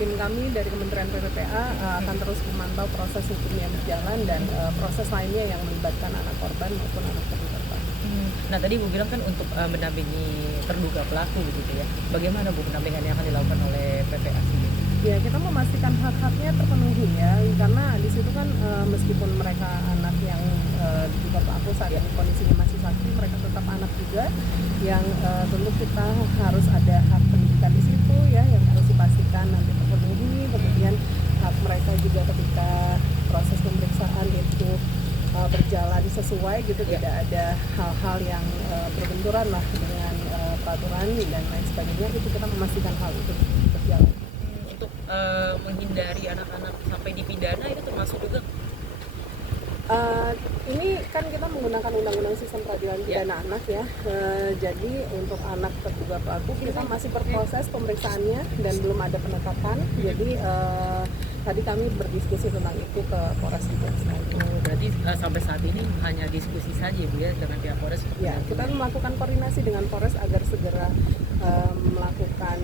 Tim kami dari Kementerian PPPA akan terus memantau proses hukum yang berjalan dan proses lainnya yang melibatkan anak korban maupun anak terduga pelaku. Nah tadi Bu bilang kan untuk mendampingi terduga pelaku begitu ya. Bagaimana Bu pendampingan yang akan dilakukan oleh PPA sendiri? Ya, kita memastikan hak-haknya terpenuhi ya, karena di situ kan meskipun mereka anak yang diduga pelaku saat ini kondisinya masih sakit, mereka tetap anak juga yang tentu kita harus ada hak pendidikan di situ ya, yang harus dipastikan nanti terpenuhi. Kemudian hak mereka juga ketika proses pemeriksaan itu berjalan sesuai gitu, tidak ada hal-hal yang berbenturan lah dengan peraturan dan lain sebagainya. Itu kita memastikan hal itu berjalan. Untuk menghindari anak-anak sampai dipidana itu termasuk juga? Ini kan kita menggunakan undang-undang sistem peradilan pidana anak ya. Jadi untuk anak terduga pelaku kita masih berproses pemeriksaannya dan belum ada penetapan. Jadi tadi kami berdiskusi tentang itu ke Polres juga. Berarti sampai saat ini hanya diskusi saja Bu ya dengan pihak Polres? Ya, kita melakukan koordinasi dengan Polres agar segera melakukan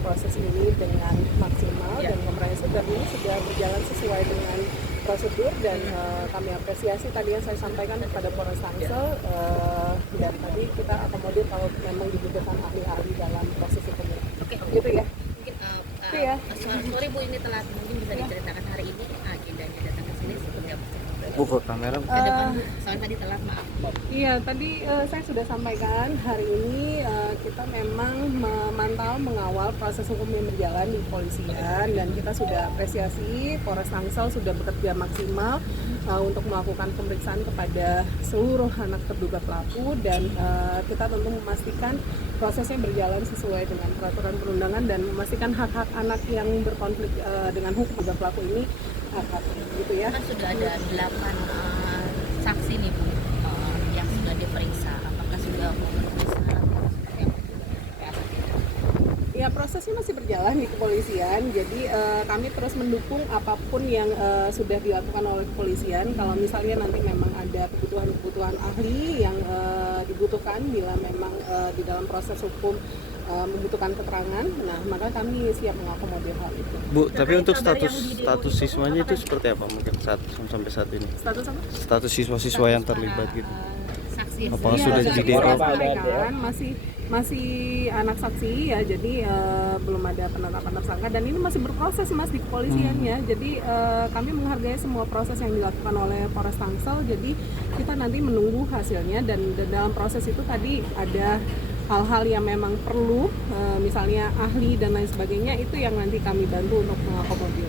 proses ini dengan maksimal dan kemarin ini sudah berjalan sesuai dengan prosedur dan kami apresiasi tadi yang saya sampaikan kepada Polres Tangsel dan tadi kita akomodir kalau memang dibutuhkan ahli-ahli dalam proses hukumnya. Gitu ya. Mungkin sorry Bu, ini telat, mungkin bisa diceritakan hari ini agendanya datang ke sini seperti apa? Bu, ke kamera. Ke depan Bu, soalnya tadi telat, maaf. Iya, tadi saya sudah sampaikan hari ini kita memang memantau, mengawal proses hukum yang berjalan di kepolisian dan kita sudah apresiasi Polres Tangsel sudah bekerja maksimal untuk melakukan pemeriksaan kepada seluruh anak terduga pelaku dan kita tentu memastikan prosesnya berjalan sesuai dengan peraturan perundangan dan memastikan hak-hak anak yang berkonflik dengan hukum terduga pelaku ini hak-hak gitu ya. Kan sudah ada 8 saksi nih Bu yang sudah diperiksa, apakah sudah pemeriksaan atau seperti apa? Ya, prosesnya masih berjalan di kepolisian, jadi kami terus mendukung apapun yang sudah dilakukan oleh kepolisian. Kalau misalnya nanti memang ada kebutuhan ahli yang dibutuhkan bila memang di dalam proses hukum membutuhkan keterangan, nah maka kami siap mengakomodir hal itu. Bu, tapi untuk status siswanya itu seperti apa mungkin sampai saat ini? Status apa? Status siswa-siswa yang terlibat gitu. Saksi Apakah Iya, sudah tadi jadi saya sampaikan masih anak saksi ya, jadi belum ada penetapan tersangka dan ini masih berproses Mas di kepolisiannya. Jadi kami menghargai semua proses yang dilakukan oleh Polres Tangsel. Jadi kita nanti menunggu hasilnya dan dalam proses itu tadi ada hal-hal yang memang perlu, misalnya ahli dan lain sebagainya, itu yang nanti kami bantu untuk mengakomodir.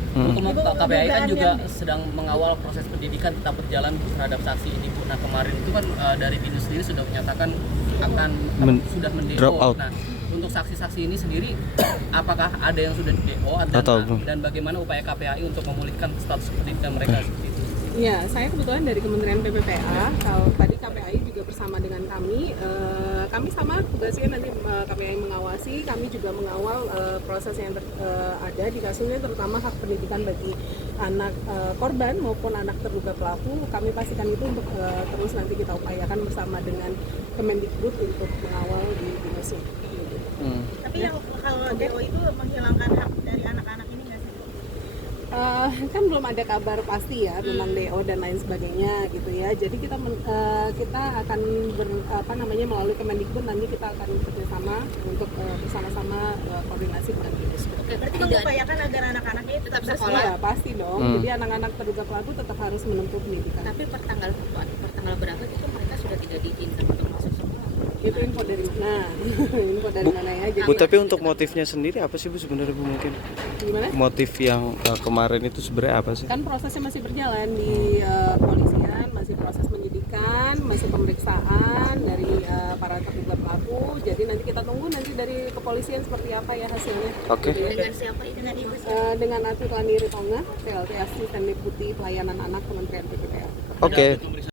KPAI kan juga sedang mengawal proses pendidikan tetap berjalan terhadap saksi ini Bu. Nah kemarin itu kan dari BINUS sendiri sudah menyatakan akan sudah drop out. Nah untuk saksi-saksi ini sendiri apakah ada yang sudah di DO dan bagaimana upaya KPAI untuk memulihkan status pendidikan mereka seperti itu? Ya, saya kebetulan dari Kementerian PPPA. Kalau tadi KPAI juga bersama dengan kami sama tugasnya nanti KPAI mengawasi, kami juga mengawal proses yang ada di kasusnya, terutama hak pendidikan bagi anak korban maupun anak terduga pelaku. Kami pastikan itu untuk terus nanti kita upayakan bersama dengan Kemendikbud untuk mengawal di Binus. Tapi yang kalau DO itu menghilangkan hak dari anak-anak ini nggak sih? Kan belum ada kabar pasti ya tentang DO dan lain sebagainya gitu ya. Jadi kita akan melalui Kemendikbud nanti kita akan bekerjasama untuk bersama-sama koordinasi dengan BINUS. Oke, berarti mengupayakan agar anak-anaknya tetap sekolah. Ya pasti dong. Jadi anak-anak terduga pelaku tetap harus menempuh pendidikan. Tapi pertanggal berapa itu mereka sudah tidak diizinkan untuk masuk sekolah? Itu info dari mana? Info dari mana ya? Jadi, Bu, tapi untuk motifnya sendiri apa sih Bu sebenarnya Bu mungkin? gimana? Motif yang kemarin itu sebenarnya apa sih? Kan prosesnya masih berjalan di kepolisian, masih proses penyidikan, masih pemeriksaan dari para terduga pelaku. Jadi nanti kita tunggu nanti dari kepolisian seperti apa ya hasilnya. Oke. Gitu ya. Dengan siapa itu? Dengan Ibu? Dengan Ati Lani Ritonga, PLT Asisten Deputi Pelayanan Anak Kementerian PPPA. Oke.